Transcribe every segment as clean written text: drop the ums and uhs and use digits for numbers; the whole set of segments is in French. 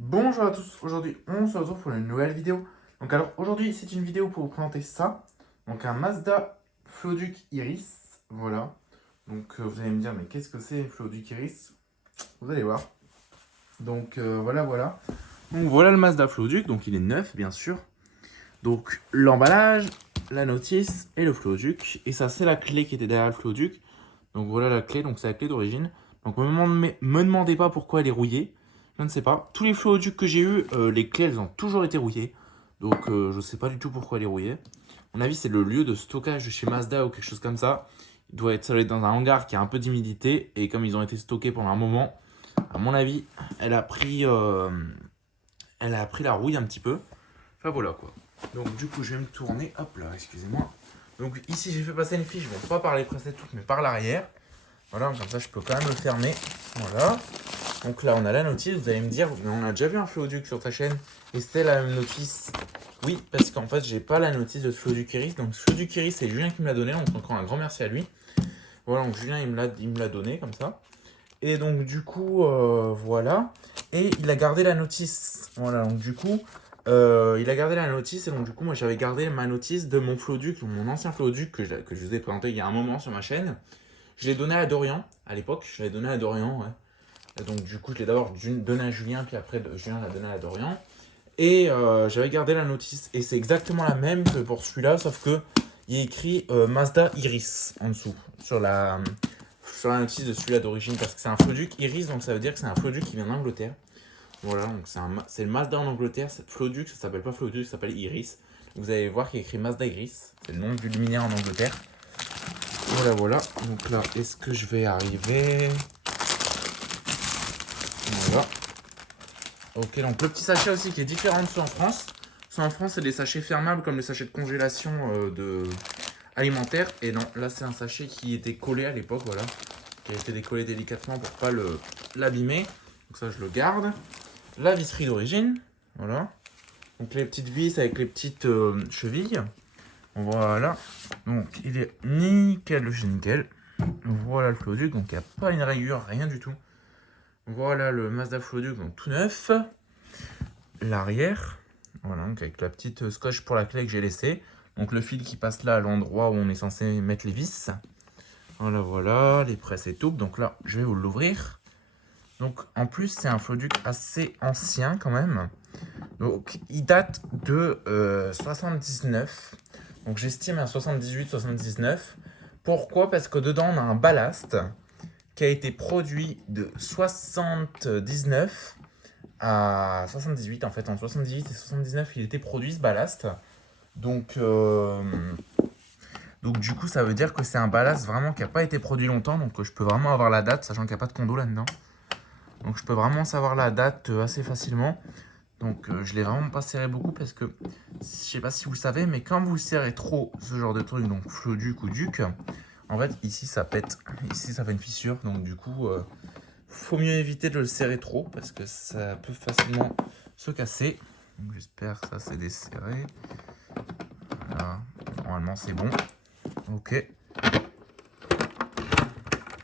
Bonjour à tous, aujourd'hui on se retrouve pour une nouvelle vidéo. Donc alors aujourd'hui c'est une vidéo pour vous présenter ça. Donc un Mazda Flowduc Iris, voilà. Donc vous allez me dire mais qu'est-ce que c'est Flowduc Iris? Vous allez voir. Donc voilà. Donc voilà le Mazda Flowduc, donc il est neuf bien sûr. Donc l'emballage, la notice et le Flowduc. Et ça c'est la clé qui était derrière le Flowduc. Donc voilà la clé, donc c'est la clé d'origine. Donc me demandez pas pourquoi elle est rouillée. Je ne sais pas. Tous les Flowduc que j'ai eu, les clés elles ont toujours été rouillées. Donc je sais pas du tout pourquoi elle est rouillée. À mon avis c'est le lieu de stockage de chez Mazda ou quelque chose comme ça. Ça doit être dans un hangar qui a un peu d'humidité. Et comme ils ont été stockés pendant un moment, à mon avis, elle a pris la rouille un petit peu. Enfin voilà quoi. Donc du coup je vais me tourner. Hop là, excusez-moi. Donc ici j'ai fait passer une fiche, bon pas par les presses et tout, mais par l'arrière. Voilà, comme ça je peux quand même le fermer. Voilà. Donc là on a la notice, vous allez me dire, mais on a déjà vu un Flowduc sur ta chaîne. Et c'était la même notice. Oui, parce qu'en fait j'ai pas la notice de Flowduc Iris. Donc Flowduc Iris c'est Julien qui me l'a donné, donc encore un grand merci à lui. Voilà, donc Julien il me l'a donné comme ça. Et donc du coup, voilà. Et il a gardé la notice. Voilà, donc du coup, il a gardé la notice. Et donc du coup, moi j'avais gardé ma notice de mon Flowduc, mon ancien Flowduc que je vous ai présenté il y a un moment sur ma chaîne. Je l'ai donné à Dorian à l'époque. Je l'ai donné à Dorian, ouais. Et donc du coup, je l'ai d'abord donné à Julien, puis après Julien l'a donné à Dorian. Et j'avais gardé la notice. Et c'est exactement la même que pour celui-là, sauf que il est écrit Mazda Iris en dessous, sur la notice de celui-là d'origine, parce que c'est un Flowduc Iris, donc ça veut dire que c'est un Flowduc qui vient d'Angleterre. Voilà, donc c'est le Mazda en Angleterre. Cette Flowduc, ça s'appelle pas Flowduc, ça s'appelle Iris. Donc vous allez voir qu'il y a écrit Mazda Iris. C'est le nom du luminaire en Angleterre. Voilà. Donc là, est-ce que je vais arriver? Voilà. Ok, donc le petit sachet aussi qui est différent de ceux en France. Ceux en France, c'est des sachets fermables comme les sachets de congélation alimentaire. Et non, là, c'est un sachet qui était collé à l'époque, voilà. Qui a été décollé délicatement pour pas l'abîmer. Donc ça, je le garde. La visserie d'origine, voilà. Donc les petites vis avec les petites chevilles. Voilà. Donc il est nickel chez nickel. Voilà le Flowduc, donc il n'y a pas une rayure, rien du tout. Voilà le Mazda Flowduc, donc tout neuf. L'arrière, voilà, donc avec la petite scotch pour la clé que j'ai laissée. Donc le fil qui passe là à l'endroit où on est censé mettre les vis. Voilà, les presses et tout. Donc là, je vais vous l'ouvrir. Donc en plus, c'est un Flowduc assez ancien quand même. Donc il date de 79. Donc j'estime à 78-79. Pourquoi? Parce que dedans, on a un ballast qui a été produit de 79 à 78 en fait. Entre 78 et 79, il était produit ce ballast. Donc, du coup, ça veut dire que c'est un ballast vraiment qui n'a pas été produit longtemps. Donc je peux vraiment avoir la date, sachant qu'il n'y a pas de condo là-dedans. Donc je peux vraiment savoir la date assez facilement. Donc je l'ai vraiment pas serré beaucoup parce que je sais pas si vous le savez, mais quand vous serrez trop ce genre de truc, donc Flowduc ou Duc, en fait ici ça pète, ici ça fait une fissure. Donc du coup, faut mieux éviter de le serrer trop parce que ça peut facilement se casser. J'espère que ça c'est desserré. Voilà, normalement c'est bon. Ok.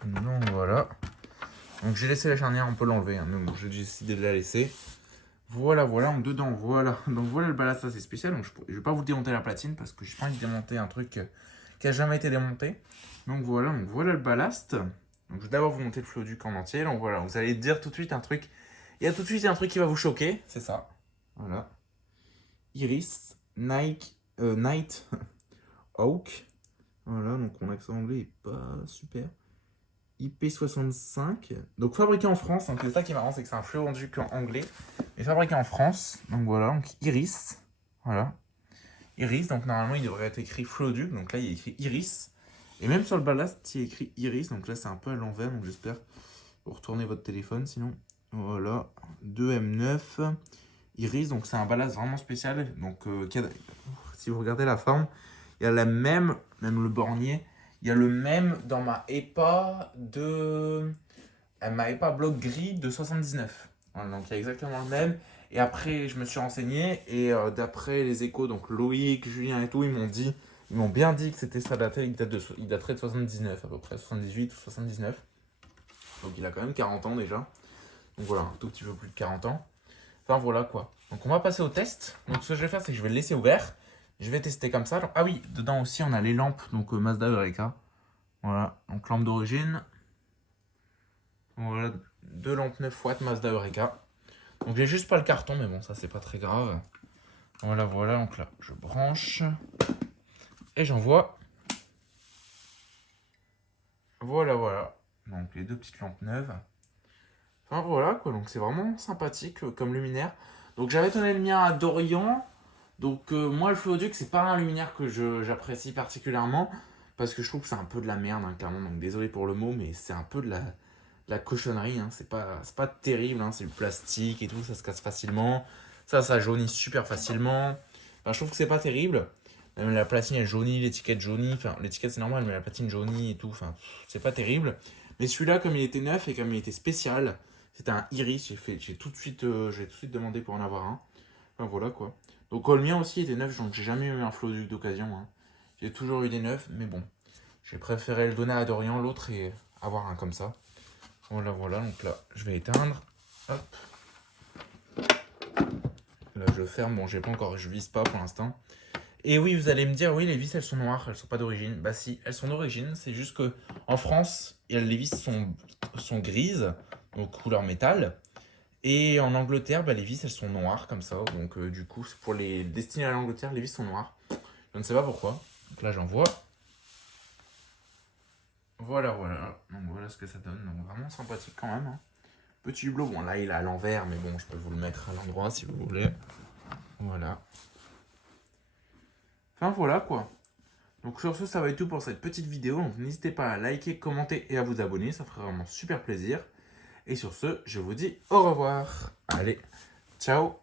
Donc voilà. Donc j'ai laissé la charnière, on peut l'enlever, hein, mais bon, j'ai décidé de la laisser. Voilà, donc dedans, voilà. Donc voilà le ballast assez spécial. Donc je vais pas vous démonter la platine parce que je pas envie de démonter un truc qui a jamais été démonté. Donc voilà le ballast. Donc je vais d'abord vous monter le Flowduc en entier. Donc voilà, vous allez dire tout de suite un truc. Il y a tout de suite un truc qui va vous choquer, c'est ça. Voilà. Iris, Night Hawk. Voilà, donc mon accent anglais est pas super. IP65. Donc fabriqué en France, donc c'est ça qui est marrant, c'est que c'est un Flowduc en anglais. Mais fabriqué en France. Donc voilà, donc Iris. Voilà. Iris, donc normalement il devrait être écrit Flowduc, donc là il est écrit Iris. Et même sur le ballast, il est écrit Iris, donc là c'est un peu à l'envers, donc j'espère vous retournez votre téléphone sinon. Voilà, 2M9. Iris, donc c'est un ballast vraiment spécial. Donc si vous regardez la forme, il y a la même le bornier, il y a le même dans ma EPA bloc gris de 79. Voilà, donc il y a exactement le même. Et après, je me suis renseigné et d'après les échos, donc Loïc, Julien et tout, ils m'ont bien dit que c'était ça daté, il daterait de 79 à peu près, 78 ou 79. Donc il a quand même 40 ans déjà. Donc voilà, un tout petit peu plus de 40 ans. Enfin voilà quoi. Donc on va passer au test. Donc ce que je vais faire, c'est que je vais le laisser ouvert. Je vais tester comme ça. Donc, ah oui, dedans aussi on a les lampes, donc Mazda Eureka. Voilà, donc lampe d'origine. Voilà, 2 lampes 9 watts Mazda Eureka. Donc j'ai juste pas le carton, mais bon, ça c'est pas très grave. Voilà, voilà, donc là je branche. Et j'envoie. Voilà, voilà. Donc les 2 petites lampes neuves. Enfin voilà quoi, donc c'est vraiment sympathique comme luminaire. Donc j'avais donné le mien à Dorian. Donc moi le Fluoduc c'est pas un luminaire que j'apprécie particulièrement. Parce que je trouve que c'est un peu de la merde hein, clairement. Donc désolé pour le mot mais c'est un peu de la cochonnerie. Hein. C'est pas terrible, hein. C'est du plastique et tout, ça se casse facilement. Ça jaunit super facilement. Enfin, je trouve que c'est pas terrible. Même la platine elle jaunit, l'étiquette jaunit. Enfin l'étiquette c'est normal mais la platine jaunit et tout. Enfin c'est pas terrible. Mais celui-là comme il était neuf et comme il était spécial. C'était un iris, j'ai tout de suite demandé pour en avoir un. Enfin voilà quoi. Donc le mien aussi était neuf, donc j'ai jamais eu un Floduc d'occasion. Hein. J'ai toujours eu des neufs, mais bon. J'ai préféré le donner à Dorian, l'autre, et avoir un comme ça. Voilà, voilà, donc là, je vais éteindre. Hop. Là, je ferme, bon, j'ai pas encore, je vise pas pour l'instant. Et oui, vous allez me dire, oui, les vis, elles sont noires, elles sont pas d'origine. Bah si, elles sont d'origine, c'est juste que en France, les vis sont grises, donc couleur métal. Et en Angleterre, bah, les vis, elles sont noires comme ça. Donc du coup, pour les destinés à l'Angleterre, les vis sont noires. Je ne sais pas pourquoi. Donc là, j'envoie. Voilà, voilà. Donc voilà ce que ça donne. Donc vraiment sympathique quand même. Hein. Petit hublot. Bon, là, il est à l'envers, mais bon, je peux vous le mettre à l'endroit si vous voulez. Voilà. Enfin, voilà quoi. Donc sur ce, ça va être tout pour cette petite vidéo. Donc n'hésitez pas à liker, commenter et à vous abonner. Ça ferait vraiment super plaisir. Et sur ce, je vous dis au revoir. Allez, ciao.